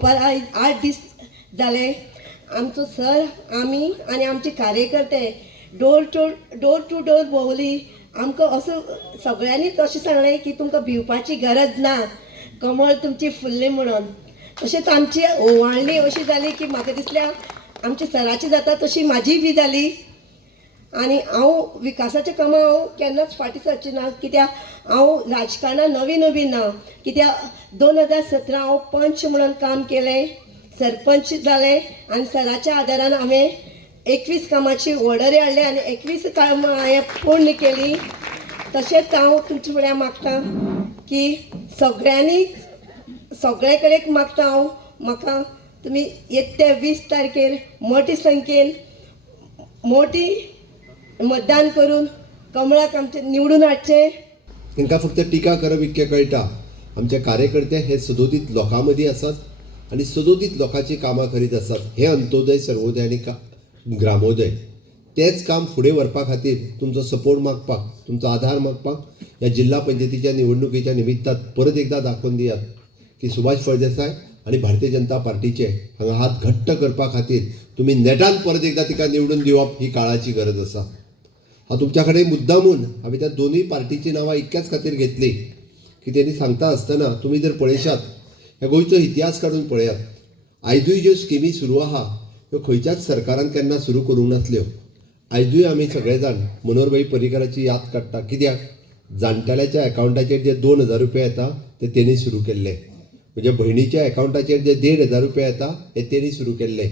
भोवपाक आयज 8 दीस जाले. आमचो सर आमी आनी आमचे कार्यकर्ते डोर टू डोर भोंवली. आमकां असो सगळ्यांनीच अशें सांगलें की तुमकां भिवपाची गरज ना, कमळ तुमची फुल्ली म्हणून. तशेंच आमची ओवाळणी अशी जाली की म्हाका दिसल्या आमच्या सराची जाता तशी म्हाजी बी जाली. आनी हांव विकासाच्या कामां हांव केन्नाच फाटीं सरचें ना, कित्याक हांव राजकारणांत नवी ना. कित्याक 2017 हांव पंच म्हणून काम केलें, सरपंच जालें आनी सराच्या आदारान हांवें 21 कामाची ऑर्डरी हाडली आनी 21 कामां हांवें पूर्ण केली. तशेंच हांव तुमचे फुड्यान मागतां की सगळ्यांनी सगळे कडेन मागता हांव, म्हाका तुमी येत्या 20 तारखेर मोठी संख्येन मोठी मतदान करून कमळाक आमचे निवडून हाडचें. तांकां फक्त टिका करप इतकें कळटा. आमचे कार्यकर्ते हे सदोदीत लोकां मदीं आसात आनी सदोदीत लोकांची कामां करीत आसात. हे अंत्योदय, सर्वोदय आनी ग्रामोदय तेंच काम फुडें व्हरपा खातीर तुमचो सपोर्ट मागपाक, तुमचो आधार मागपाक ह्या जिल्हा पंचायतीच्या निवडणुकीच्या निमित्तान परत एकदा दाखोवन दियात की सुभाष फळदेसाय आनी भारतीय जनता पार्टीचे हांगा हात घट्ट करपा खातीर तुमी नेटान परत एकदा तिका निवडून दिवप ही काळाची गरज आसा. हांव तुमच्या कडेन मुद्दामून हांवें त्या दोनूय पार्टीची नांवां इतक्याच खातीर घेतली की तेणी सांगता आसतना तुमी जर पळयशात ह्या गोंयचो इतिहास काडून पळयात. आयजूय ज्यो स्किमी सुरू आहा ह्यो खंयच्याच सरकारान केन्ना सुरू करूंक नासल्यो. आयजूय आमी सगळे जाण मनोहरभाई पर्रीकाराची याद काडटा. कित्याक जाणटेल्याच्या एकावंटाचेर जे 2000 रुपया येता ते तेणी सुरू केल्ले. म्हणजे भयणीच्या एकावंटाचेर जे 1500 रुपया येता हे तेणी सुरू केल्ले.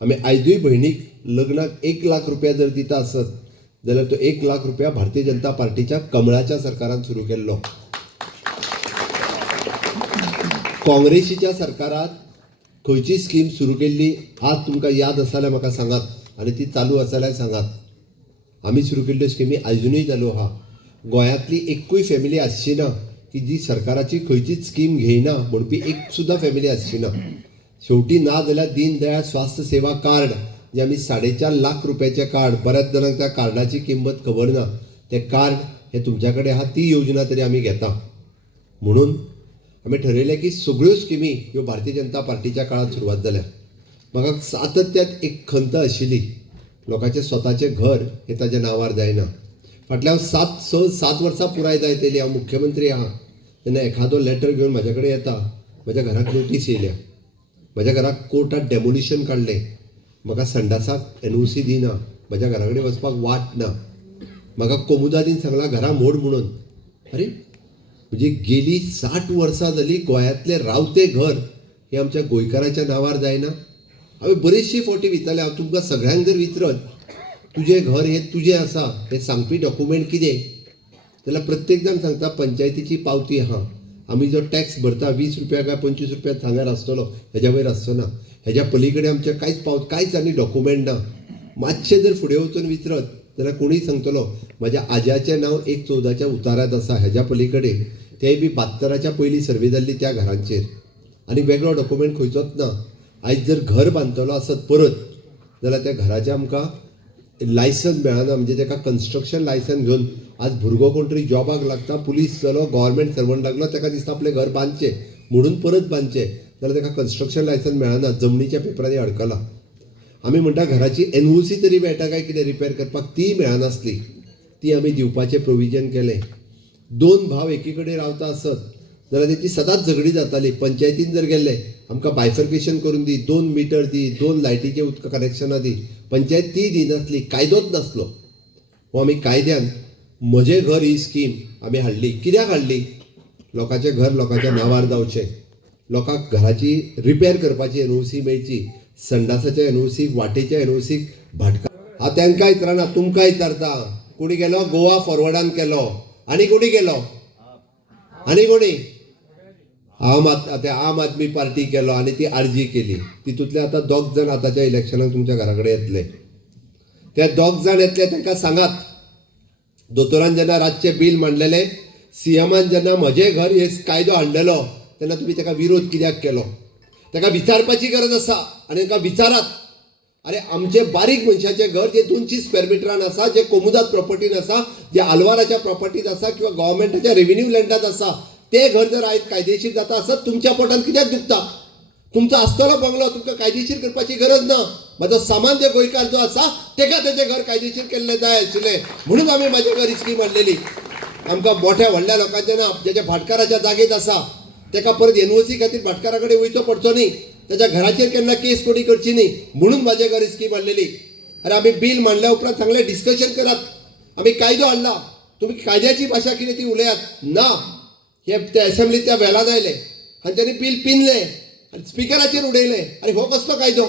आमी आयजूय भयणीक लग्नाक 1 लाख रुपया जर दिता आसत जाल्यार तो 1 लाख रुपया भारतीय जनता पार्टीच्या कमळाच्या सरकारान सुरू केल्लो. काँग्रेसीच्या सरकारात खंयची स्कीम सुरू केल्ली आज तुमकां याद आसा जाल्यार म्हाका सांगात आनी ती चालू आसा जाल्यार सांगात. आमी सुरू केल्ल्यो स्किमी आजुनूय चालू आहा. गोंयांतली एकूय फॅमिली आसची ना की जी सरकाराची खंयचीच स्कीम घेयना म्हणपी एक सुद्दां फॅमिली आसची ना. शेवटी ना जाल्यार दीन दयाळ स्वास्थ्य सेवा कार्ड जे आमी 4.5 लाख रुपयाचें कार्ड, बऱ्याच जाणांक त्या कार्डाची किंमत खबर ना, तें कार्ड हे तुमच्या कडेन आहा ती योजना तरी आमी घेता. म्हणून आमी ठरयलें की सगळ्यो स्किमी ह्यो भारतीय जनता पार्टीच्या काळात सुरवात जाल्या. म्हाका सातत्यात एक खंत आशिल्ली, लोकांचें स्वताचें घर हें ताच्या नांवार जायना. फाटल्या 7 वर्सां पुराय जायत येयली हांव मुख्यमंत्री आहा तेन्ना एखादो लेटर घेवन म्हाज्या कडेन येता, म्हाज्या घराक नोटीस येयल्या, म्हाज्या घराक कोर्टात डेमोलिशन काडलें, म्हाका संडासाक NOC दिना, म्हाज्या घरा कडेन वचपाक वाट ना, म्हाका कोमुदादीन सांगलां घरा मोड म्हणून. अरे म्हणजे गेली 60 वर्सां जालीं गोंयांतलें रावतें घर हें आमच्या गोंयकाराच्या नांवार जायना. हांवें बरेचशी फावटी विचारलें, हांव तुमकां सगळ्यांक जर विचारत तुजें घर हें तुजें आसा हें सांगपी डॉक्युमेंट कितें जाल्यार प्रत्येक जाण सांगता पंचायतीची पावती आहा, आमी जो टॅक्स भरता 20 रुपया काय 25 रुपया सांग्यार आसतलो, हेज्या वयर आसचो ना, हेज्या पलीकडे आमचे कांयच आनी डॉक्युमेंट ना. मातशें जर फुडें वचून विचारत जाल्यार कोणीय सांगतलो म्हाज्या आज्याचें नांव 1/14 उतार्यांत आसा, हेज्या पलीकडे तेय बी 72च्या पयलीं सर्वे जाल्ली त्या घरांचेर, आनी वेगळो डॉक्युमेंट खंयचोच ना. आयज जर घर बांदतलो आसत परत जाल्यार त्या घराचें आमकां लायसन्स मेळना. म्हणजे ताका कन्स्ट्रक्शन लायसन्स घेवन आज भुरगो कोण तरी जॉबाक लागता, पुलीस जालो, गव्हर्मेंट सर्वंट लागलो, ताका दिसता आपलें घर बांदचें म्हणून परत बांदचें जाल्यार ताका कन्स्ट्रक्शन लायसन्स मेळना, जमनीच्या पेपरांनी अडकला. आमी म्हणटा घराची NOC तरी मेळटा काय कितें रिपेर करपाक, ती मेळनासली, ती आमी दिवपाचें प्रोविजन केलें. 2 भाव एकी कडेन रावता आसत जाल्यार तेची सदांच झगडी जाताली. पंचायतीन जर गेले आमकां बायफर्केशन करून दी, 2 मिटर दी, 2 लायटीचे उदक कनेक्शनां दी, पंचायत ती दिनासली, कायदोच नासलो. हो आमी कायद्यान म्हजें घर ही स्कीम आमी हाडली. कित्याक हाडली? लोकांचें घर लोकांच्या नांवार जावचें, लोकांक घराची रिपेर करपाची NOC मेळची, संडासाच्या NOC, वाटेच्या NOC भाटका. हांव तांकां विचारना, तुमकां विचारता. कोणी गेलो गोवा फॉरवर्डान केलो, आनी कोणी गेलो, आनी कोणी आम आदमी पार्टी केलो आनी ती RG केली. तितूंतले आतां 2 जाण आतांच्या इलेक्शनाक तुमच्या घरा कडेन येतले. ते 2 जाण येतले तांकां सांगात, दोतोरान जेन्ना रातचें बील मांडलेलें, CMान जेन्ना म्हजें घर हे कायदो हाडलेलो तेन्ना तुमी ताका विरोध कित्याक केलो? ताका विचारपाची गरज आसा आनी ताका विचारात. अरे आमचे बारीक मनशाचें घर जे 200 स्क्वेअर मिटरान आसा, जे कोमुदात प्रॉपर्टीन आसा, जे आलवाराच्या प्रॉपर्टीत आसा किंवा गव्हर्मेंटाच्या रेव्हेन्यू लँडात आसा, ते घर जर आयज कायदेशीर जाता आसत तुमच्या पोटान कित्याक दुखता? तुमचा आसतलो बंगलो तुमकां कायदेशीर करपाची गरज ना. म्हाजो सामान्य गोंयकार जो आसा तेका तेजें घर कायदेशीर केल्लें जाय आशिल्लें म्हणून आमी म्हाजे घर ही स्कीम हाडलेली. आमकां मोठ्या व्हडल्या लोकांचें ना, जेच्या भाटकाराच्या जागेत आसा तेका परत एनओसी खातीर भाटकारा कडेन वयचो पडचो न्ही, त्याच्या घराचेर केन्ना केस कोणी करची न्ही म्हणून म्हाजे घर ही स्कीम हाडलेली. अरे आमी बिल मांडल्या उपरांत चांगले डिस्कशन करात. आमी कायदो हाडला, तुम्ही कायद्याची भाशा कितें ती उलयात ना. हे त्या असेंब्लीत त्या वेळान आयले आनी त्यांनी बिल पिनले आनी स्पिकराचेर उडयले. अरे हो कसलो कायदो?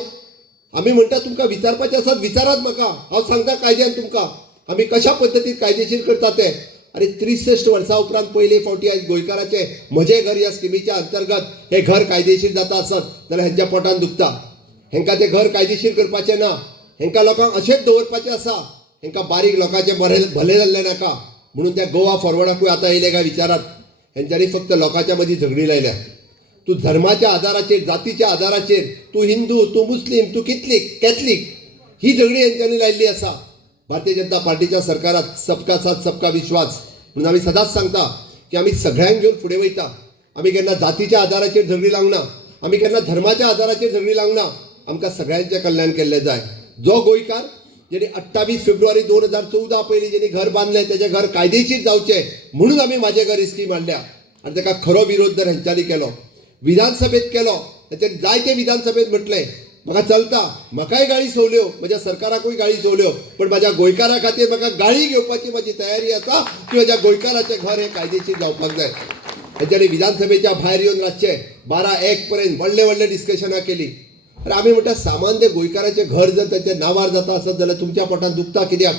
आमी म्हणटा तुमकां विचारपाचें आसात विचारात म्हाका, हांव सांगता कायद्यान तुमकां आमी कशा पद्दतीन कायदेशीर करता ते. अरे 63 वर्सां उपरांत पयले फावटी आयज गोंयकाराचे म्हजे घर ह्या स्किमीच्या अंतर्गत हे घर कायदेशीर जाता आसत जाल्यार हेंच्या पोटान दुखता. हेंकां ते घर कायदेशीर करपाचें ना, हेंकां लोकांक अशेंच दवरपाचें आसा. हेंकां बारीक लोकांचें भले जाल्लें नाका म्हणून त्या गोवा फॉरवर्डाकूय आतां येयले काय विचारात. हेंच्यांनी फक्त लोकांच्या मदीं झगडी लायल्या. तूं धर्माच्या आदाराचेर, जातीच्या आदाराचेर, तूं हिंदू, तूं मुस्लीम, तूं कॅथलीक ही झगडी हेंच्यांनी लायिल्ली आसा. भारतीय जनता पार्टीच्या सरकारात सबका साथ सबका विश्वास म्हणून आमी सदांच सांगता की आमी सगळ्यांक घेवन फुडें वयता. आमी केन्ना जातीच्या आदाराचेर झगडी लावना, आमी केन्ना धर्माच्या आदाराचेर झगडी लावना. आमकां सगळ्यांचें कल्याण केल्लें जाय. जो गोंयकार जेणे 28 फेब्रुवारी 2014 पयलीं जेणे घर बांदलें तेजें घर कायदेशीर जावचें म्हणून आमी म्हाजे घर ही स्कीम हाडल्या. आनी ताका खरो विरोध जर हेंच्यांनी केलो, विधानसभेत केलो, तेचे जायते विधानसभेत म्हटलें म्हाका चलता, म्हाकाय गाळी सोवल्यो, म्हज्या सरकाराकूय गाळी सोवल्यो, पण म्हाज्या गोंयकारा खातीर म्हाका गाळी घेवपाची म्हजी तयारी आसा की म्हज्या गोंयकाराचें घर हें कायदेशीर जावपाक जाय. हेंच्यांनी विधानसभेच्या भायर येवन रातचे 12-1 पर्यंत व्हडले डिस्कशनां केली. अरे आमी म्हणटा सामान्य गोंयकाराचें घर जर त्याच्या नांवार जाता आसत जाल्यार तुमच्या पोटान दुखता कित्याक?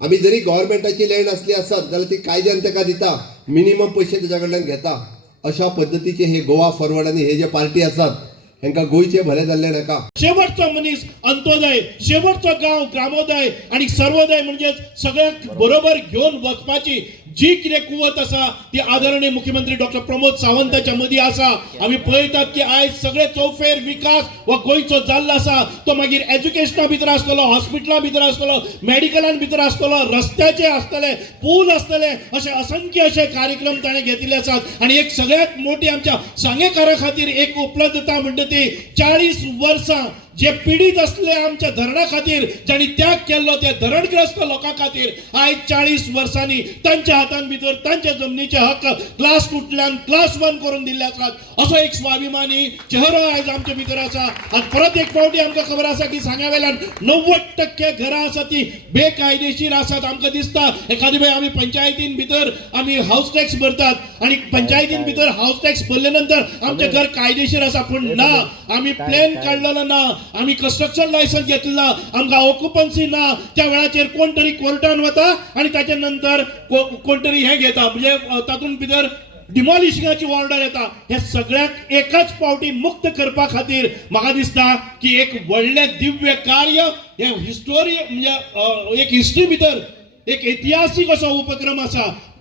आमी जरी गव्हर्मेंटाची लँड आसली आसत जाल्यार ती कायद्यान ताका दिता, मिनिमम पयशे तेच्या कडल्यान घेता. अशा पद्दतीचे हे गोवा फॉरवर्ड आनी हे जे पार्टी आसात हेंकां गोंयचे भले जाल्ले नाका. शेवटचो मनीस अंत्योदय, शेवटचो गांव ग्रामोदय आणि सर्वोदय म्हणजे सगळ्यांक बरोबर घेऊन वचपाची जी कितें कुवत आसा ती आदरणीय मुख्यमंत्री डॉक्टर प्रमोद सावंताच्या मदीं आसा. आमी पळयतात की आयज सगळे चौफेर विकास हो गोंयचो जाल्लो आसा. तो मागीर एज्युकेशना भितर आसतलो, हॉस्पिटला भितर आसतलो, मेडिकलान भितर आसतलो, रस्त्याचे आसतले, पूल आसतले, अशे असंख्य अशे कार्यक्रम ताणें घेतिल्ले आसात. आनी एक सगळ्यात मोठी आमच्या सांगेकारा खातीर एक उपलब्धता म्हणटा ती 40 वर्सां जे पीडित असले आमच्या धरणा खातीर ज्यांनी त्याग केल्लो त्या धरणग्रस्त लोकां खातीर आयज 40 वर्सांनी तांच्या हातान भितर तांच्या जमनीचे हक्क क्लास 2तल्यान क्लास 1 करून दिल्ले आसात. असो एक स्वाभिमानी चेहरो आयज आमच्या भितर आसा. आनी परत एक फावटी आमकां खबर आसा की सांग्या वेल्यान 90% घरां आसा ती बेकायदेशीर आसात. आमकां दिसता एखादी वेळ आमी पंचायतीन भितर आमी हाऊस टॅक्स भरतात आणि पंचायतीन भितर हाऊस टॅक्स भरले नंतर आमचें घर कायदेशीर आसा, पण ना, आमी प्लॅन काडलेलो ना, आमी कंस्ट्रक्शन लायसन्स घेतलेला, आमकां ऑक्युपन्सी ना. त्या वेळाचेर कोण तरी कोर्टान वता आणि त्याच्या नंतर कोण तरी हे घेता, म्हणजे तातूंत भितर डिमॉलिशिंगाची ऑर्डर येता. हे सगळ्याक एकाच पावटी मुक्त करपा खातीर म्हाका दिसता की एक व्हडलें दिव्य कार्य हे हिस्टोरी म्हणजे एक हिस्ट्री भितर एक ऐतिहासीक असो उपक्रम आसा.